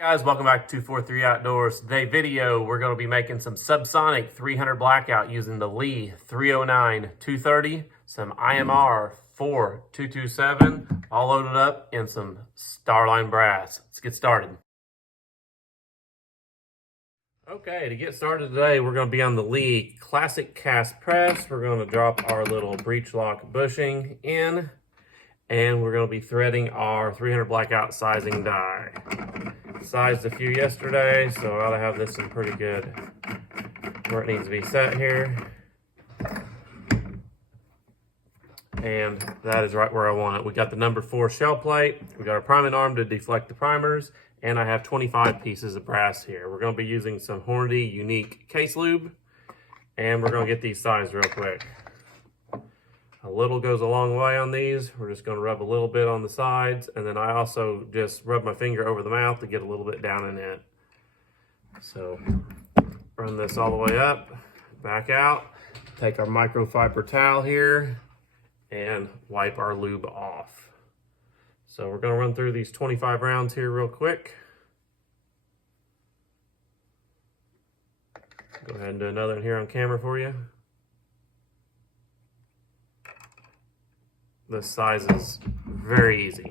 Guys, welcome back to 243 Outdoors. Today's video, we're going to be making some Subsonic 300 Blackout using the Lee 309 230, some IMR 4227, all loaded up in some Starline brass. Let's get started. Okay, to get started today, we're going to be on the Lee Classic Cast Press. We're going to drop our little breech lock bushing in, and we're going to be threading our 300 Blackout sizing die. Sized a few yesterday, so I ought to have this in pretty good where it needs to be set here. And that is right where I want it. We got the number 4 shell plate, we got our priming arm to deflect the primers, and I have 25 pieces of brass here. We're going to be using some Hornady Unique case lube, and we're going to get these sized real quick. A little goes a long way on these. We're just going to rub a little bit on the sides, and then I also just rub my finger over the mouth to get a little bit down in it. So run this all the way up, back out, take our microfiber towel here, and wipe our lube off. So we're going to run through these 25 rounds here real quick. Go ahead and do another one here on camera for you. This size is very easy.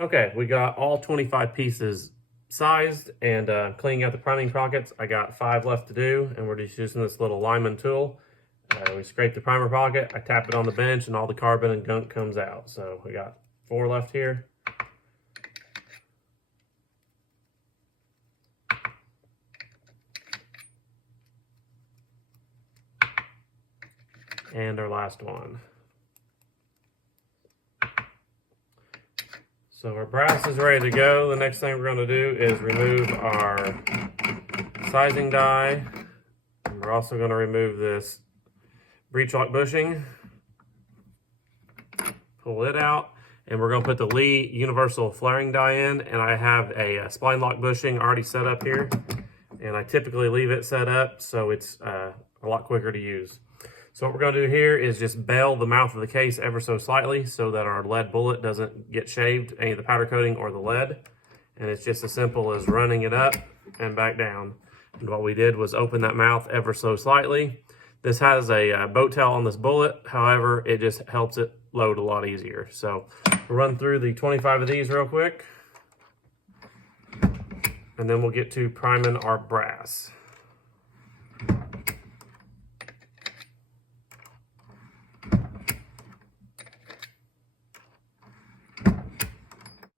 Okay, we got all 25 pieces sized and cleaning out the priming pockets. I got 5 left to do, and we're just using this little lineman tool. We scrape the primer pocket, I tap it on the bench, and all the carbon and gunk comes out. So we got 4 left here. And our last one. So our brass is ready to go. The next thing we're going to do is remove our sizing die. And we're also going to remove this breech lock bushing. Pull it out. And we're going to put the Lee universal flaring die in. And I have a spline lock bushing already set up here. And I typically leave it set up so it's a lot quicker to use. So what we're going to do here is just bail the mouth of the case ever so slightly so that our lead bullet doesn't get shaved, any of the powder coating or the lead. And it's just as simple as running it up and back down. And what we did was open that mouth ever so slightly. This has a boat tail on this bullet. However, it just helps it load a lot easier. So we'll run through the 25 of these real quick. And then we'll get to priming our brass.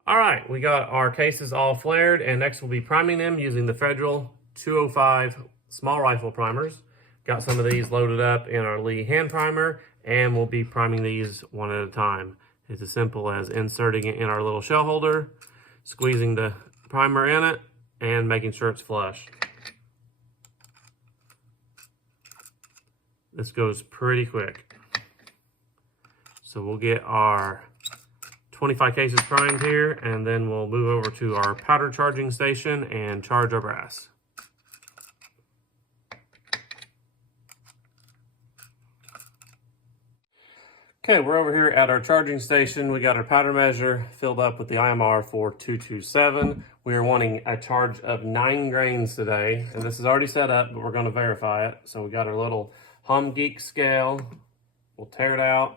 All right, we got our cases all flared, and next we'll be priming them using the Federal 205 small rifle primers. Got some of these loaded up in our Lee hand primer, and we'll be priming these one at a time. It's as simple as inserting it in our little shell holder, squeezing the primer in it, and making sure it's flush. This goes pretty quick. So we'll get our 25 cases primed here, and then we'll move over to our powder charging station and charge our brass. Okay, we're over here at our charging station. We got our powder measure filled up with the IMR 4227. We are wanting a charge of 9 grains today, and this is already set up, but we're going to verify it. So we got our little Hum Geek scale. We'll tear it out.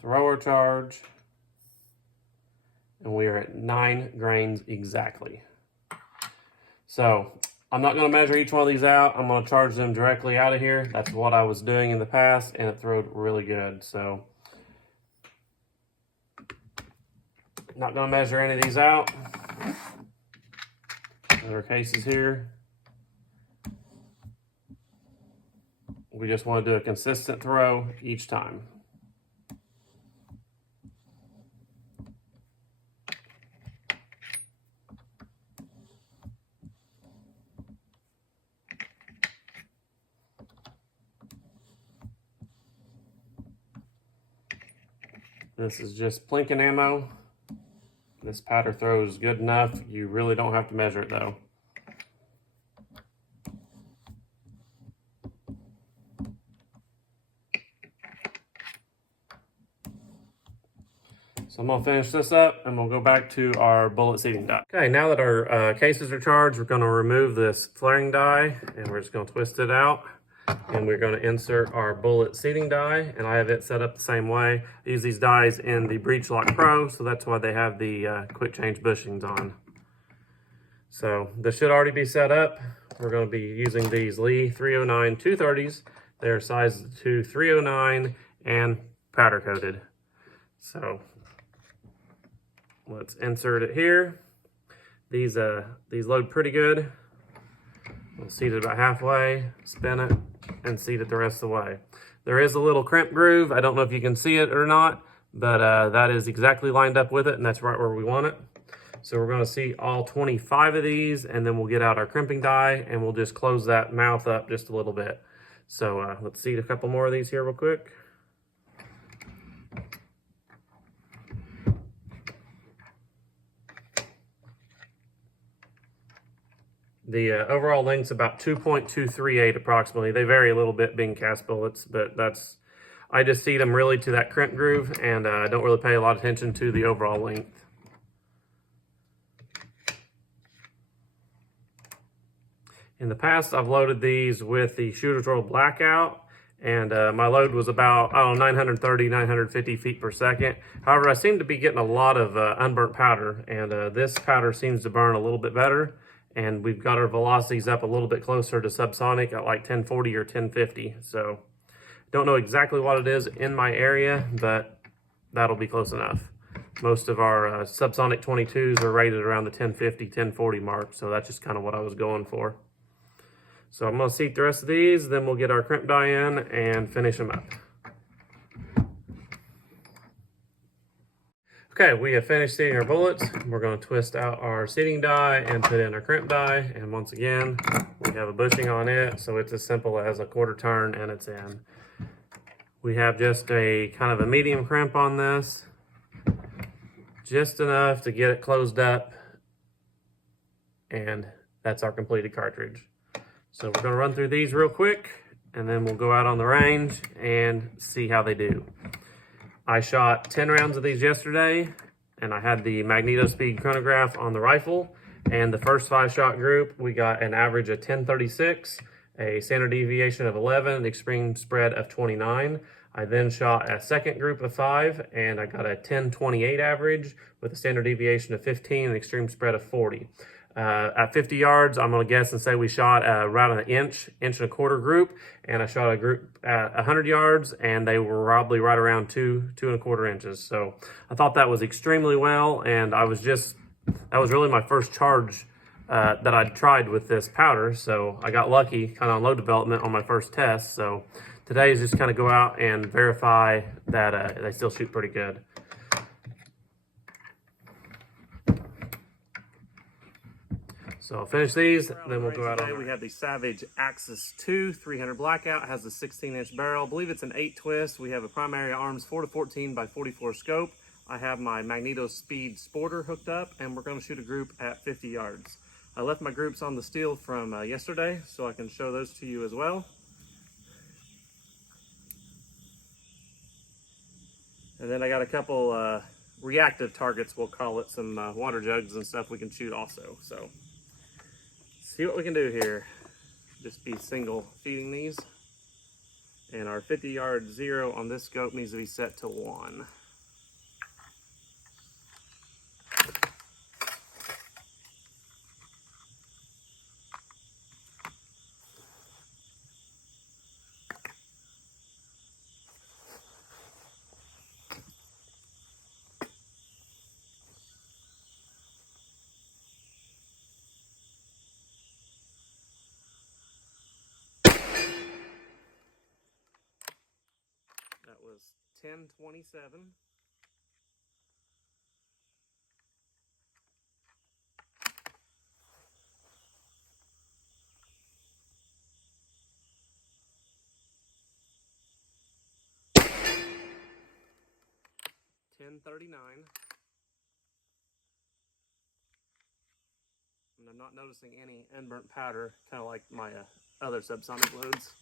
Throw our charge, and we are at 9 grains exactly. So I'm not going to measure each one of these out. I'm going to charge them directly out of here. That's what I was doing in the past, and it throwed really good. So not going to measure any of these out. There are cases here. We just want to do a consistent throw each time. This is just plinking ammo. This powder throws good enough. You really don't have to measure it though. So I'm gonna finish this up and we'll go back to our bullet seating die. Okay, now that our cases are charged, we're gonna remove this flaring die and we're just gonna twist it out. And we're gonna insert our bullet seating die, and I have it set up the same way. I use these dies in the Breech Lock Pro, so that's why they have the quick change bushings on. So this should already be set up. We're gonna be using these Lee 309 230s. They're size to 309 and powder coated. So let's insert it here. These load pretty good. We'll seat it about halfway, spin it, and seat it the rest of the way. There is a little crimp groove. I don't know if you can see it or not, but that is exactly lined up with it, and that's right where we want it. So we're gonna seat all 25 of these, and then we'll get out our crimping die, and we'll just close that mouth up just a little bit. So let's seat a couple more of these here real quick. The overall length's about 2.238 approximately. They vary a little bit being cast bullets, but I just seat them really to that crimp groove, and I don't really pay a lot of attention to the overall length. In the past, I've loaded these with the Shooter's World Blackout, and my load was about, I don't know, 930, 950 feet per second. However, I seem to be getting a lot of unburnt powder, and this powder seems to burn a little bit better. And we've got our velocities up a little bit closer to Subsonic at like 1040 or 1050. So don't know exactly what it is in my area, but that'll be close enough. Most of our Subsonic 22s are rated around the 1050, 1040 mark. So that's just kind of what I was going for. So I'm gonna seat the rest of these, then we'll get our crimp die in and finish them up. Okay, we have finished seating our bullets. We're going to twist out our seating die and put in our crimp die. And once again, we have a bushing on it, so it's as simple as a quarter turn and it's in. We have just a kind of a medium crimp on this, just enough to get it closed up, and that's our completed cartridge. So we're going to run through these real quick, and then we'll go out on the range and see how they do. I shot 10 rounds of these yesterday, and I had the Magneto Speed chronograph on the rifle, and the first 5-shot group, we got an average of 1036, a standard deviation of 11, an extreme spread of 29. I then shot a second group of 5, and I got a 1028 average with a standard deviation of 15 and an extreme spread of 40. At 50 yards, I'm going to guess and say we shot around an inch and a quarter group, and I shot a group at 100 yards, and they were probably right around 2.25 inches. So I thought that was extremely well, and that was really my first charge that I'd tried with this powder. So I got lucky kind of on load development on my first test. So today is just kind of go out and verify that they still shoot pretty good. So I'll finish these, then we'll go out on. We have the Savage Axis 2 300 Blackout. It has a 16-inch barrel. I believe it's an 8 twist. We have a primary arms 4-14 by 44 scope. I have my Magneto Speed Sporter hooked up, and we're going to shoot a group at 50 yards. I left my groups on the steel from yesterday, so I can show those to you as well. And then I got a couple reactive targets, we'll call it, some water jugs and stuff we can shoot also. So see what we can do here. Just be single feeding these. And our 50-yard 0 on this scope needs to be set to 1. That was 1027. 1039. And I'm not noticing any unburnt powder, kind of like my other subsonic loads.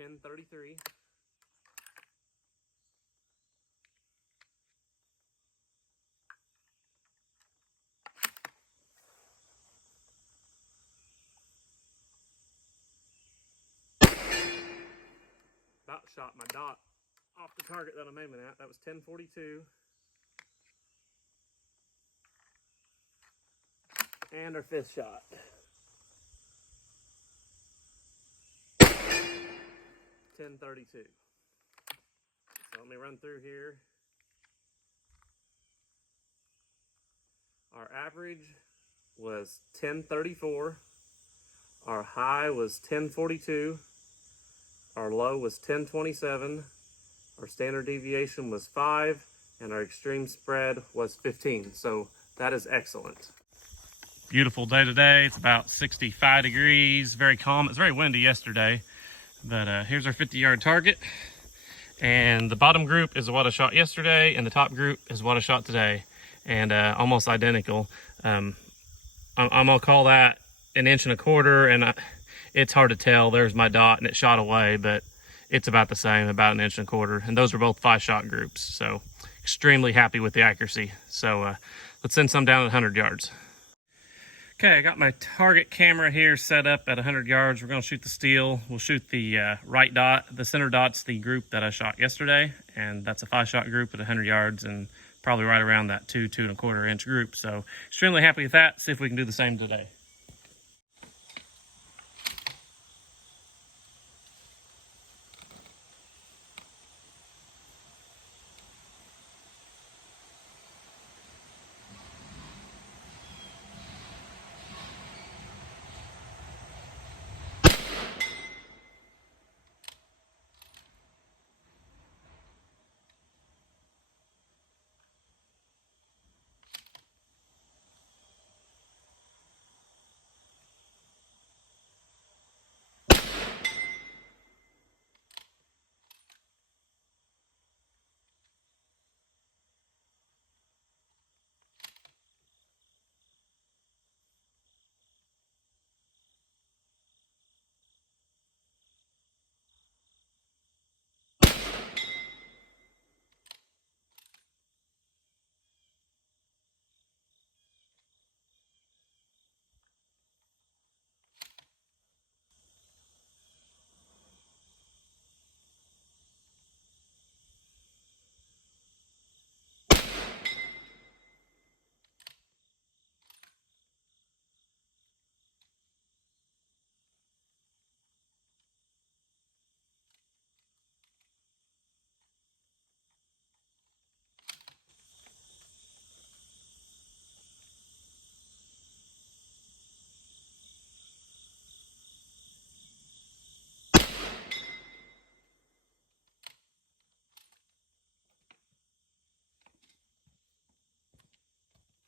$10.33. About shot my dot off the target that I'm aiming at. That was 1042. And our fifth shot. 1032. So let me run through here. Our average was 1034. Our high was 1042. Our low was 1027. Our standard deviation was 5. And our extreme spread was 15. So that is excellent. Beautiful day today. It's about 65 degrees, very calm. It's very windy yesterday, but here's our 50-yard target. And the bottom group is what I shot yesterday, and the top group is what I shot today, and almost identical. I'm gonna call that 1.25 inches, and it's hard to tell. There's my dot, and it shot away, but it's about the same, about 1.25 inches. And those are both 5-shot groups, so extremely happy with the accuracy. So let's send some down at 100 yards. Okay, I got my target camera here set up at 100 yards. We're going to shoot the steel. We'll shoot the right dot. The center dot's the group that I shot yesterday, and that's a 5-shot group at 100 yards and probably right around that 2.25 inch group. So extremely happy with that. See if we can do the same today.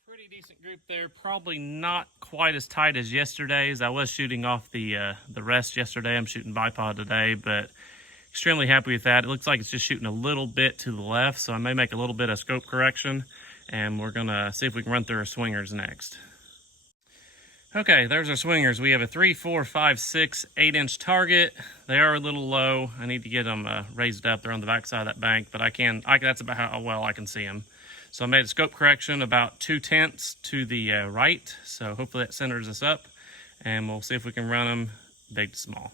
Pretty decent group there. Probably not quite as tight as yesterday's. I was shooting off the rest yesterday. I'm shooting bipod today, but extremely happy with that. It looks like it's just shooting a little bit to the left, so I may make a little bit of scope correction, and we're gonna see if we can run through our swingers next. Okay, there's our swingers. We have a 3, 4, 5, 6, 8-inch target. They are a little low. I need to get them raised up. They're on the back side of that bank, but that's about how well I can see them. So I made a scope correction about 2/10 to the right. So hopefully that centers us up, and we'll see if we can run them big to small.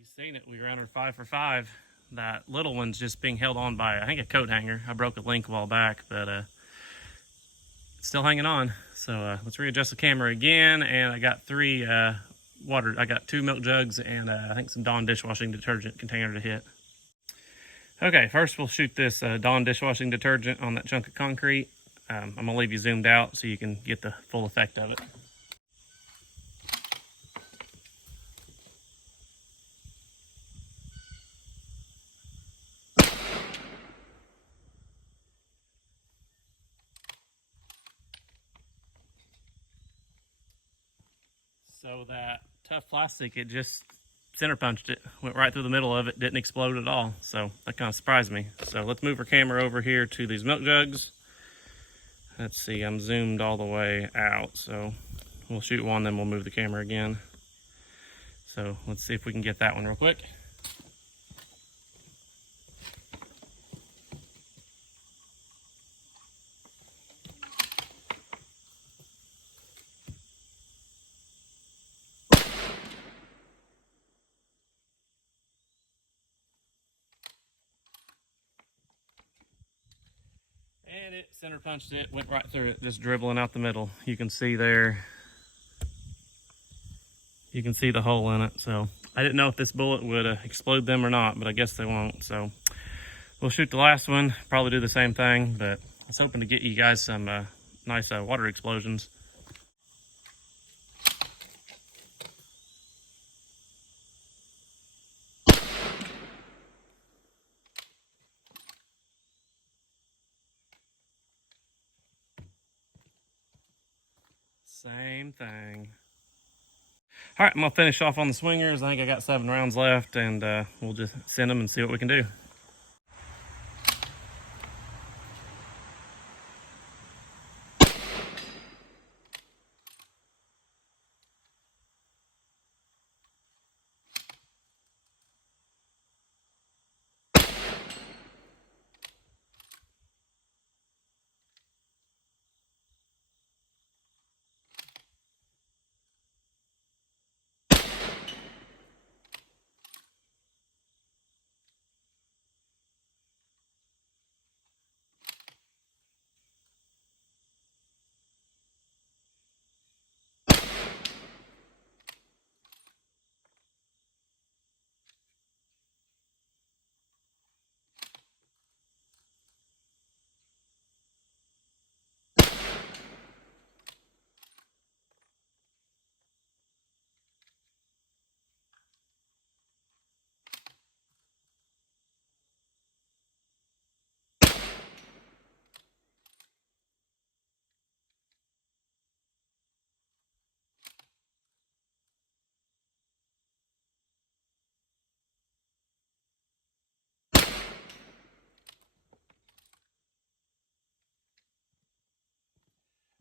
You've seen it. We ran her 5 for 5. That little one's just being held on by, I think, a coat hanger. I broke a link a while back, but it's still hanging on. So let's readjust the camera again. And I got 3 water. I got 2 milk jugs and I think some Dawn dishwashing detergent container to hit. Okay, first we'll shoot this Dawn dishwashing detergent on that chunk of concrete. I'm gonna leave you zoomed out so you can get the full effect of it. So that tough plastic, it just center punched it, went right through the middle of it, didn't explode at all. So that kind of surprised me. So let's move our camera over here to these milk jugs. Let's see, I'm zoomed all the way out. So we'll shoot one, then we'll move the camera again. So let's see if we can get that one real quick. And it center punched it, went right through it, just dribbling out the middle. You can see there, you can see the hole in it. So I didn't know if this bullet would explode them or not, but I guess they won't. So we'll shoot the last one, probably do the same thing, but I was hoping to get you guys some nice water explosions. Same thing. All right, I'm gonna finish off on the swingers. I think I got 7 rounds left, and we'll just send them and see what we can do.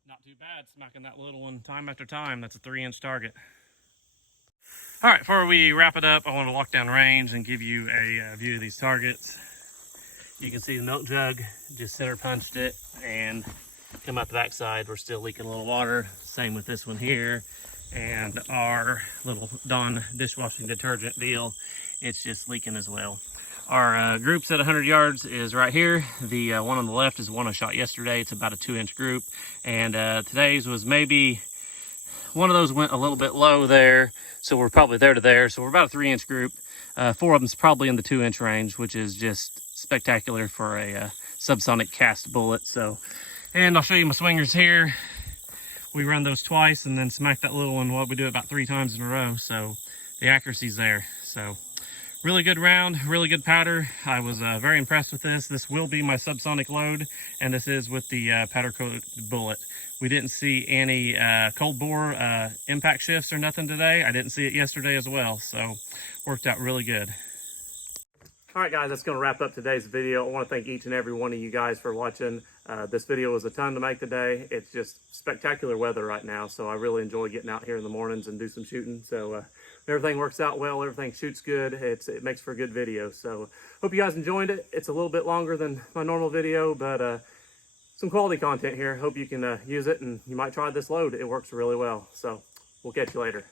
Not too bad, smacking that little one time after time. That's a 3-inch target. All right, before we wrap it up, I want to walk down range and give you a view of these targets. You can see the milk jug, just center punched it, and come out the backside, we're still leaking a little water. Same with this one here. And our little Dawn dishwashing detergent deal, it's just leaking as well. Our groups at 100 yards is right here. The one on the left is the one I shot yesterday. It's about a 2-inch group. And today's was maybe, one of those went a little bit low there. So we're probably there to there. So we're about a 3-inch group. 4 of them's probably in the 2-inch range, which is just spectacular for a subsonic cast bullet. So, and I'll show you my swingers here. We run those twice and then smack that little one. Well, we do it about 3 times in a row. So the accuracy's there. So really good round, really good powder. I was very impressed with this. This will be my subsonic load, and this is with the powder coated bullet. We didn't see any cold bore impact shifts or nothing today. I didn't see it yesterday as well, so worked out really good. All right, guys, that's going to wrap up today's video. I want to thank each and every one of you guys for watching. This video was a ton to make today. It's just spectacular weather right now, so I really enjoy getting out here in the mornings and do some shooting. So everything works out well, everything shoots good, it makes for a good video. So hope you guys enjoyed it. It's a little bit longer than my normal video, but some quality content here. Hope you can use it, and you might try this load. It works really well. So we'll catch you later.